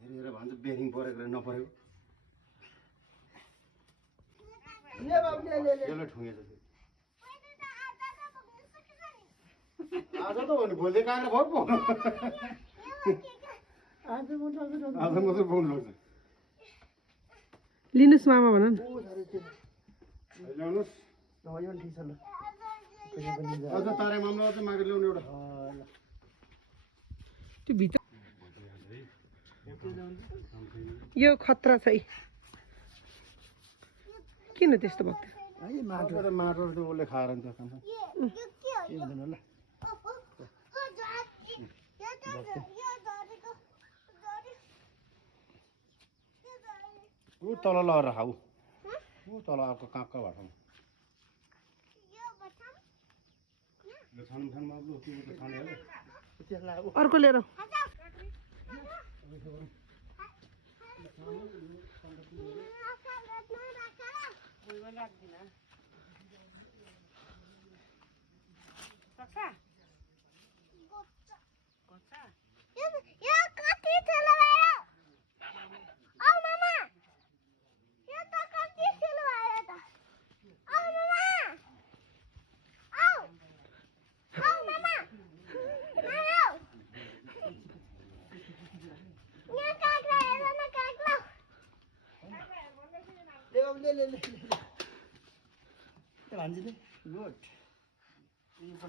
हेरेर भन्छ बेरिङ परेको नपरेको यसलाई ठुङ्गेछ आज त हो नि भोलि काँक्रा भयो पाउनु आज मात्रै पाउनु लाग्छ लिनुस् मामा भन ल्याउनुहोस् अझ तारे मामला चाहिँ मागेर ल्याउनु एउटा त्यो भित्र यो खतरा छ है किन त्यस्तो भएको माटो माटो त उसले खाएर नि त खान्छ ऊ तल लगाएर खाऊ ऊ तल अर्को काँक्का भएको अर्को लिएर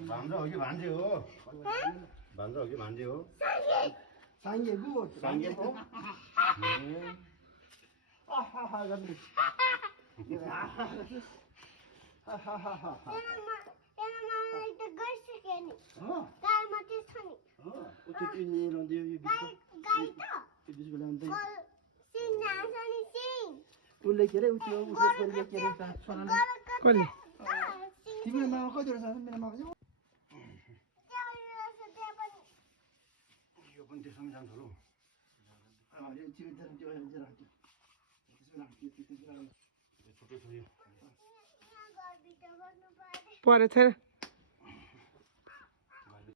भान्जा हो कि भान्जे हो भान्जा हो कि भान्जे हो साङ्गे गुड साङ्गे हो उसले के अरे उसको छोरीले के अरे छोराले कसले तिम्रो मामा कति वर्ष छ मेरो मामा यो पनि त्यसमा जान्छ होला परेको छैन